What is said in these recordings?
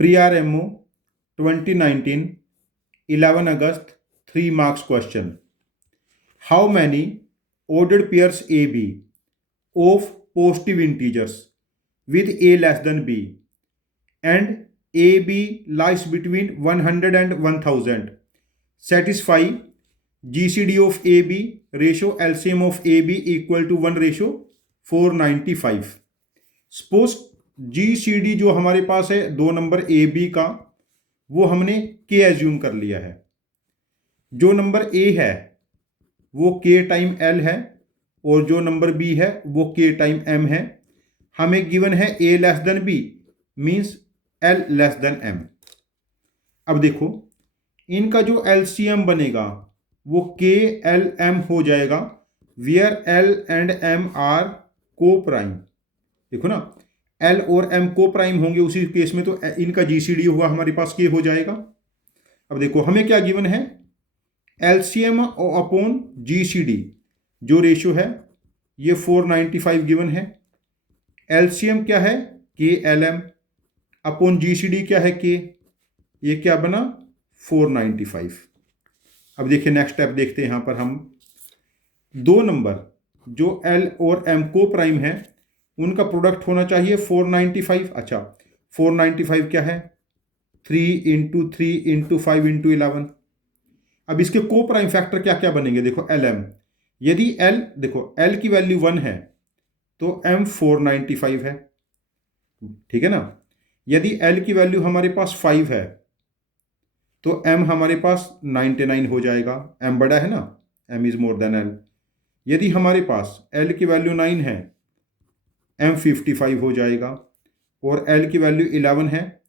प्री-आर-एम-ओ 2019 11 August 3 marks question. How many ordered pairs AB of positive integers with a less than b and AB lies between 100 and 1000 satisfy GCD of AB ratio LCM of AB equal to 1:495. Suppose GCD जो हमारे पास है दो number AB का, वो हमने K assume कर लिया है। जो नंबर A है वो K टाइम L है और जो नंबर B है वो K टाइम M है। हमें गिवन है A less than B means L less than M। अब देखो इनका जो LCM बनेगा वो K L M हो जाएगा, where L and M are coprime. देखो ना, L और M को प्राइम होंगे उसी केस में तो इनका GCD होगा हमारे पास K हो जाएगा। अब देखो हमें क्या गिवन है, LCM अपॉन GCD जो रेशियो है ये 495 गिवन है। LCM क्या है KLM अपॉन GCD क्या है K, ये क्या बना 495। अब देखिए नेक्स्ट स्टेप देखते हैं। यहां पर हम दो नंबर जो L और M को प्राइम है उनका प्रोडक्ट होना चाहिए 495। अच्छा 495 क्या है 3 × 3 × 5 × 11। अब इसके को प्राइम फैक्टर क्या क्या बनेंगे, देखो LM, यदि L देखो L की वैल्यू 1 है तो M 495 है, ठीक है ना। यदि L की वैल्यू हमारे पास 5 है तो M हमारे पास 99 हो जाएगा, M बड़ा है ना, M is more than L। यदि हमारे पास L की वैल्यू 9 है M 55 हो जाएगा और L की वैल्यू 11 है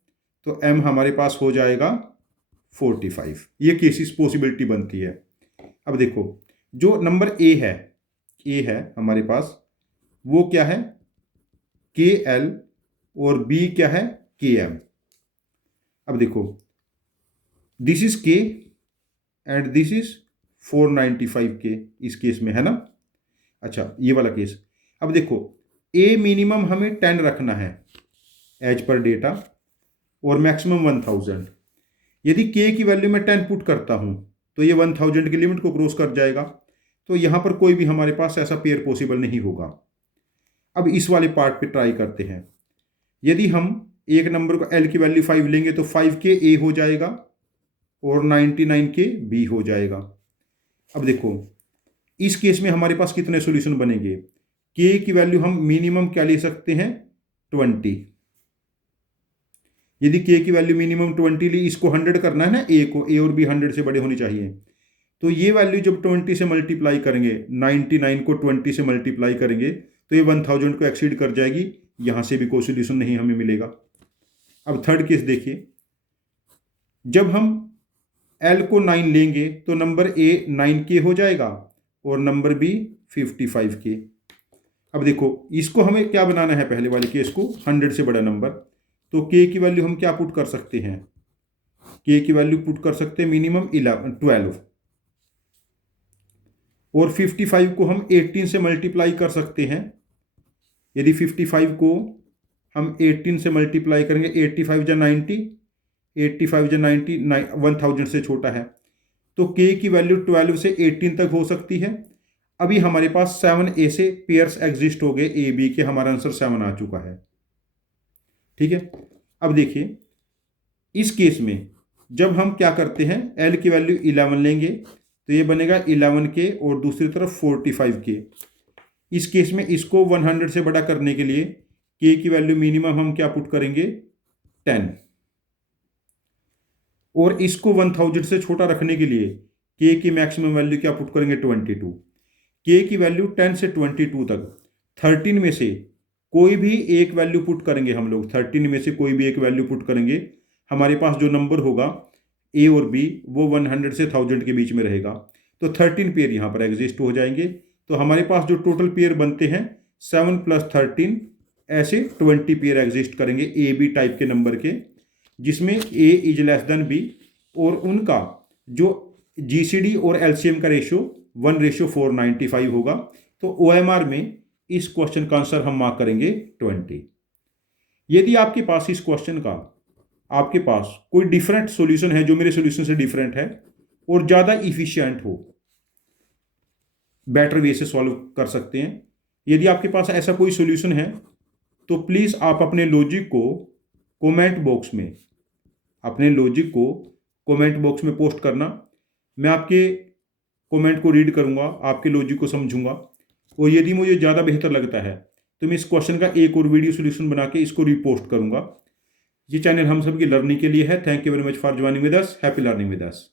तो M हमारे पास हो जाएगा 45। ये केसेस पॉसिबिलिटी बनती है। अब देखो जो नंबर A है हमारे पास वो क्या है KL और B क्या है KM। अब देखो this is K and this is 495K इस केस में है ना। अच्छा ये वाला केस। अब देखो A मिनिमम हमें 10 रखना है एज पर डेटा और मैक्सिमम 1000। यदि K की वैल्यू में 10 पुट करता हूं तो ये 1000 की लिमिट को क्रॉस कर जाएगा, तो यहां पर कोई भी हमारे पास ऐसा पेयर पॉसिबल नहीं होगा। अब इस वाले पार्ट पे ट्राई करते हैं। यदि हम एक नंबर को L की वैल्यू 5 लेंगे तो 5K A हो जाएगा और 99K B हो जाएगा। अब देखो इस केस में हमारे पास कितने सॉल्यूशन बनेंगे, K की वैल्यू हम मिनिमम क्या ले सकते हैं 20। यदि K की वैल्यू मिनिमम 20 ली, इसको 100 करना है ना A को, A और B 100 से बड़े होने चाहिए, तो ये वैल्यू जब 20 से मल्टीप्लाई करेंगे 99 को 20 से मल्टीप्लाई करेंगे तो ये 1000 को एक्सीड कर जाएगी, यहां से भी कोई सोल्यूशन नहीं हमें मिलेगा। अब थर्ड केस देखिए, जब हम L को 9 लेंगे तो नंबर A 9K हो जाएगा और नंबर B 55K। अब देखो इसको हमें क्या बनाना है, पहले वाले केस को 100 से बड़ा नंबर, तो K की वैल्यू हम क्या पुट कर सकते हैं, K की वैल्यू पुट कर सकते हैं मिनिमम 12 और 55 को हम 18 से मल्टीप्लाई कर सकते हैं। यदि 55 को हम 18 से मल्टीप्लाई करेंगे 85 या 90, 85 या 90 1000 से छोटा है, तो K की वैल्यू 12 से 18 तक हो सकती है। अभी हमारे पास 7A से पेयर्स एग्जिस्ट हो गए A B के, हमारा आंसर 7 आ चुका है, ठीक है। अब देखिए इस केस में जब हम क्या करते हैं L की वैल्यू 11 लेंगे तो ये बनेगा 11K और दूसरी तरफ 45K। इस केस में इसको 100 से बड़ा करने के लिए K की वैल्यू मिनिमम हम क्या पुट करेंगे 10 और इसको 1000 से छोटा रखने के लिए K की मैक्सिमम वैल्यू क्या पुट करेंगे 22। K की वैल्यू 10 से 22 तक 13 में से कोई भी एक वैल्यू पुट करेंगे हम लोग, 13 में से कोई भी एक वैल्यू पुट करेंगे, हमारे पास जो नंबर होगा A और B वो 100 से 1000 के बीच में रहेगा, तो 13 पेयर यहाँ पर एग्जिस्ट हो जाएंगे। तो हमारे पास जो टोटल पेयर बनते हैं 7 + 13 ऐसे 20 पेयर एग्जिस्ट करेंगे A B टाइप के नंबर के, जिसमें A is less than B और उनका जो GCD और LCM का रेशियो 1:495 होगा। तो OMR में इस क्वेश्चन का आंसर हम मार्क करेंगे 20। यदि आपके पास इस क्वेश्चन का आपके पास कोई डिफरेंट सॉल्यूशन है जो मेरे सॉल्यूशन से डिफरेंट है और ज़्यादा इफिशिएंट हो, बेटर वे से सॉल्व कर सकते हैं, यदि आपके पास ऐसा कोई सॉल्यूशन है तो प्लीज़ आप अपने लॉजिक को कमेंट बॉक्स में पोस्ट करना। मैं आपके कमेंट को रीड करूंगा, आपके लॉजिक को समझूंगा, और यदि मुझे ज़्यादा बेहतर लगता है तो मैं इस क्वेश्चन का एक और वीडियो सॉल्यूशन बना के इसको रीपोस्ट करूंगा। ये चैनल हम सब की लर्निंग के लिए है। Thank you very much for joining with us. Happy learning with us.